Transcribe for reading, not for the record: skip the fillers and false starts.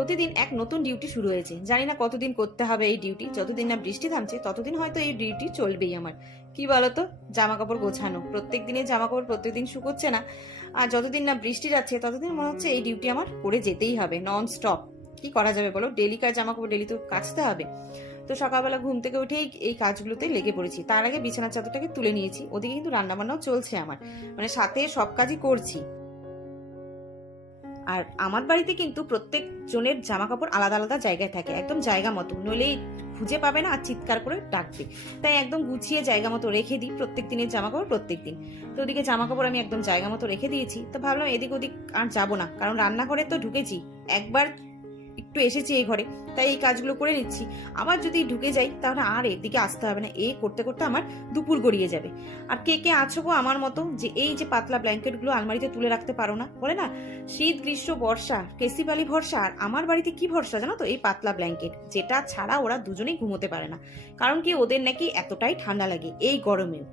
প্রতিদিন এক নতুন ডিউটি শুরু হয়েছে। জানি না কতদিন করতে হবে এই ডিউটি। যতদিন না বৃষ্টি থামছে ততদিন হয়তো এই ডিউটি চলবেই আমার। কি বলতো, জামা কাপড় গোছানো, প্রত্যেক দিনের জামা কাপড় প্রত্যেকদিন শুকোচ্ছে না, আর যতদিন না বৃষ্টি যাচ্ছে ততদিন মনে হচ্ছে এই ডিউটি আমার করে যেতেই হবে নন স্টপ। কি করা যাবে বলো, ডেলিকার জামা কাপড় ডেলি তো কাচতে হবে। তো সকালবেলা ঘুম থেকে উঠেই এই কাজগুলোতে লেগে পড়েছি। তার আগে বিছানার চাদরটাকে তুলে নিয়েছি, ওদিকে কিন্তু রান্নাবান্নাও চলছে আমার, মানে সাথে সব কাজই করছি। আর আমার বাড়িতে কিন্তু প্রত্যেক জনের জামা কাপড় আলাদা আলাদা জায়গায় থাকে, একদম জায়গা মতো, নইলেই খুঁজে পাবে না আর চিৎকার করে ডাকবে। তাই একদম গুছিয়ে জায়গা মতো রেখে দিই প্রত্যেক দিনের জামা কাপড় প্রত্যেক দিন। তো ওদিকে জামা কাপড় আমি একদম জায়গা মতো রেখে দিয়েছি। তো ভাবলাম এদিক ওদিক আর যাবো না, কারণ রান্নাঘরে তো ঢুকেছি একবার, একটু এসেছি এই ঘরে, তাই এই কাজগুলো করে নিচ্ছি। আবার যদি ঢুকে যাই তাহলে আর এদিকে আসতে হবে না, এই করতে করতে আমার দুপুর গড়িয়ে যাবে। আর কে কে আছো গো আমার মতো, যে এই যে পাতলা ব্ল্যাঙ্কেট গুলো আলমারিতে তুলে রাখতে পারো না? বলে না শীত গ্রীষ্ম বর্ষা কেসি বালি ভরসা, আর আমার বাড়িতে কি ভরসা জানো তো, এই পাতলা ব্ল্যাঙ্কেট, যেটা ছাড়া ওরা দুজনেই ঘুমোতে পারে না। কারণ কি, ওদের নাকি এতটাই ঠান্ডা লাগে এই গরমেও।